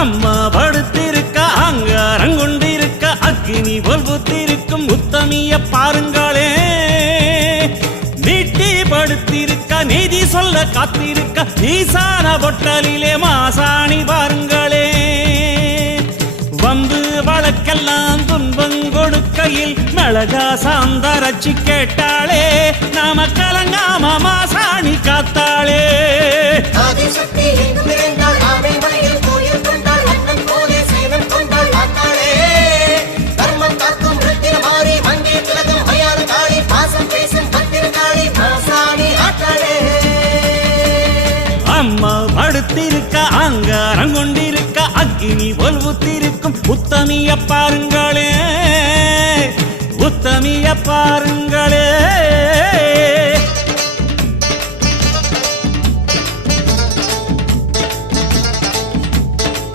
அம்மா படுத்திருக்க அங்காரங்கொண்டிருக்க அக்னி போல் புத்திருக்கும் உத்தமிய பாருங்களே. நீட்டி படுத்திருக்க நீதி சொல்ல காத்திருக்க ஈசான பொட்டலிலே மாசாணி பாருங்களே. வந்து வழக்கெல்லாம் துன்பம் கொடுக்கையில் மிளகா சாந்தரச்சி கேட்டாளே. நாம கலங்காம மாசாணி காத்தாளே. அம்மா படுத்திருக்க அங்காரம் கொண்டிருக்க அக்னி போல் புத்திருக்கும் உத்தமிய பாருங்களே. உத்தமிய பாருங்களே.